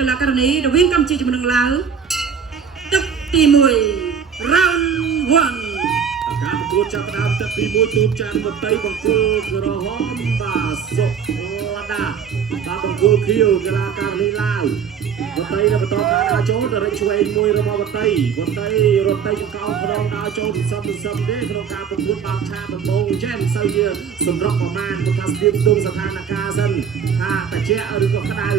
កីឡាករនេះរវាងកម្ពុជាជាមួយនឹងឡាវទឹកទី1 round 1ការប្រកួតចាប់ផ្ដើមទឹកទី1ទូមចានវតីបង្គោលក្រហមបាទសុឡាដាបាទបង្គោលខៀវកីឡាករនេះឡាវវតីនៅបន្តការដើរចូលទៅរកឆ្វេងមួយរបស់វតីរតីចង្កោប្រងដើរចូលសន្សំទេក្នុងការប្រកួតបាល់ឆាដំបូងចេះមិនសូវជាសម្រុកប្រមាណព្រោះថាស្ទាបស្ទង់ស្ថានភាពសិនថាតាជាឬក៏ក្តៅ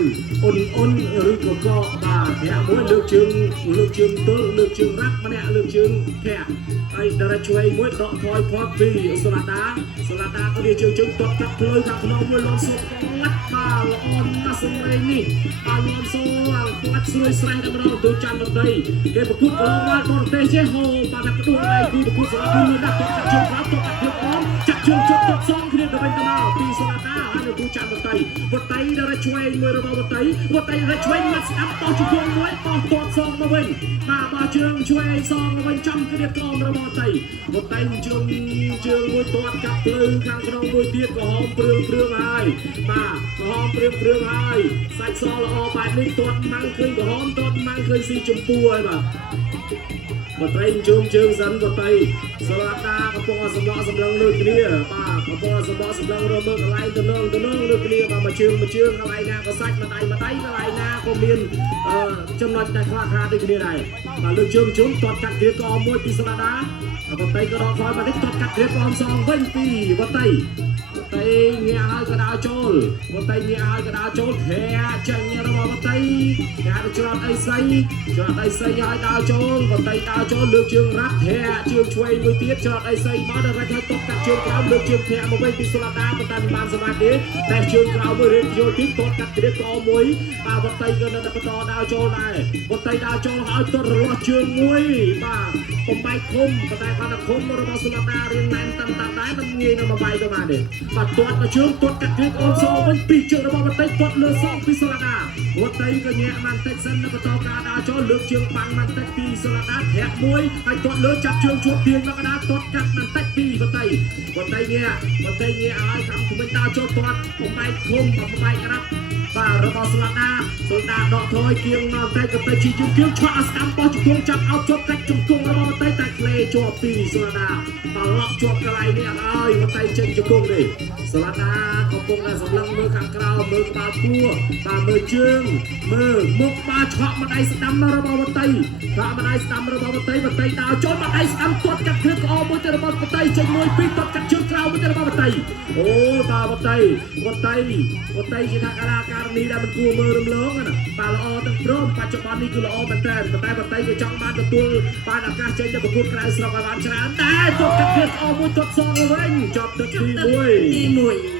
អ៊ុនឬក៏កកបាទប្រាក់មួយលើកជើងទល់លើកជើងរ៉ាប់ម្នាក់លើកជើងធាក់ហើយដល់ឆ្វេងមួយដកថយផុតពីសូឡាដាក៏វាជើងទាត់កាត់ភ្លើខាងក្នុងមួយលំសុកលាក់បាល់ល្អណាស់សម្លេងនេះបាល់លំសូគាត់ស្រួយស្រែតម្រងទៅចាំដតីគេប្រគួតកន្លងមកបរទេសចេះហូបាទតែផ្ដួលដៃគូប្រគួតសម្រាប់មួយដាក់គាត់ជើងក្រោមគាត់កាត់ភាពអមចាក់ជើងជប់សងគ្នាទៅវិញទៅមកពីសូឡាដាហើយនៅគូចាំដតីវតីដល់ឆ្វេងមួយរបស់វតីរកឆ្វេងមកស្ដាប់តោះជង្គង់មួយបោះទាត់សងមកវិញបាទបើជើងឆ្វេងសងមកវិញចំគ្នាក្រមរបស់វតីជើងមួយទាត់កាប់ភ្លឺខាងក្នុងមួយទៀតក្រហមព្រឿងហើយបាទក្រហមព្រឿងហើយសាច់សល្អបែបនេះទាត់ម៉ាំងឃើញក្រហមទាត់ម៉ាំងឃើញស៊ីចម្ពោះហើយបាទបត្រីជើងសិនបត្រីសូឡាដាកំពុងសម្លឹងលើគ្នាបាទកំពុងសម្លឹងរមើកន្លែងទៅនងលើគ្នាបាទមួយជើងកន្លែងណាក៏សាច់ម្ដាយកន្លែងណាក៏មានចំណុចដែលខ្វះខាតដូចគ្នាដែរបាទលើជើងទាត់កាត់គ្រាកអមមួយពីសូឡាដាវតីក៏ដល់ថយមកនេះទាត់កាត់គ្រាកអមសងវិញពីវតីងាកហើយក៏ដើរចូលវតីងាកហើយក៏ដើរចូលធាចេញរបស់វតីគេទៅច្រត់អីសីហើយដើរចូលវតីដើរចូលលើកជើងរ៉ាត់ធាជើងឆ្វេងមួយទៀតច្រត់អីសីមកដល់រ៉ាច់ហើយទាត់កាត់ជើងក្រោមលើកជើងធាមកវិញពីសូឡាដាប៉ុន្តែមិនបានសម្រេចទេតែជើងក្រោមមួយរៀបចូលទៀតទាត់កាត់គ្រាកអមមួយបាទវតីក៏នៅតែបន្តដើរចូលដែរវតីដើរចូលហើយទាត់រលាស់ជើងមួយបាទបំបែកឃុំប៉ុន្តែគាត់ឃុំរបស់សូឡាដារៀងណែនតាមដែរមិនងាយនឹងបំបែកទៅបានទេបាទទាត់ជើងទាត់កាត់គ្រាកអមសងវិញពីជើងរបស់វតីទាត់លើសងពីសូឡាដាវតីក៏ញាក់បានតិចសិននៅបន្តការដើរចូលលើកជើងបាំងបានតិចពីសូឡាដាធាក់មួយហើយទាត់លើចាប់ជើងជួបទាញមកកណ្ដាលទាត់កាត់បានតិចពីវតីញាក់ឲ្យខាងជំនាញដើរចូលទាត់បំបែកឃុំបំបែកក្រាប់បាទរបស់សូឡាដាដកថយគៀងមកតែក៏ទៅជីជើងគៀងឆ្វាក់ស្ដាំបោះជង្គង់ចាប់អោបជាប់កាច់ជង្គង់របស់វតីតែក្លេជាប់ពីសូឡាដាបាល់ឡក់ជាប់កន្លែងនេះអត់ឲ្យវតីចេញជង្គង់នេះសូឡាដាកំពុងតែសម្លឹងមើលខាងក្រៅមើលក្បាលគួរបាទមើលជើងមើលមុខបាទឆ្លក់ម្ដាយស្ដាំរបស់វតីវតីដើរចូលម្ដាយស្ដាំទាត់កាត់គ្រឿងក្អមមួយទៅរបស់វតីចេញមួយពីរទាត់កាត់ជើងក្រៅមួយទៅរបស់វតីអូបាទវតីជាថាកីឡាករនេះដែលមិនគួរមើលរំលងណាបាទល្អទាំងព្រមបច្ចុប្បន្ននេះគឺល្អមែនតើតែវតីក៏ចង់បានទទួលបានឱកាសចេញទៅប្រកួតក្រៅស្រុកឲ្យបានច្រើនតែទាត់កាត់គ្រឿងក្អមមួយទាត់សងវិញចប់ទឹកទី1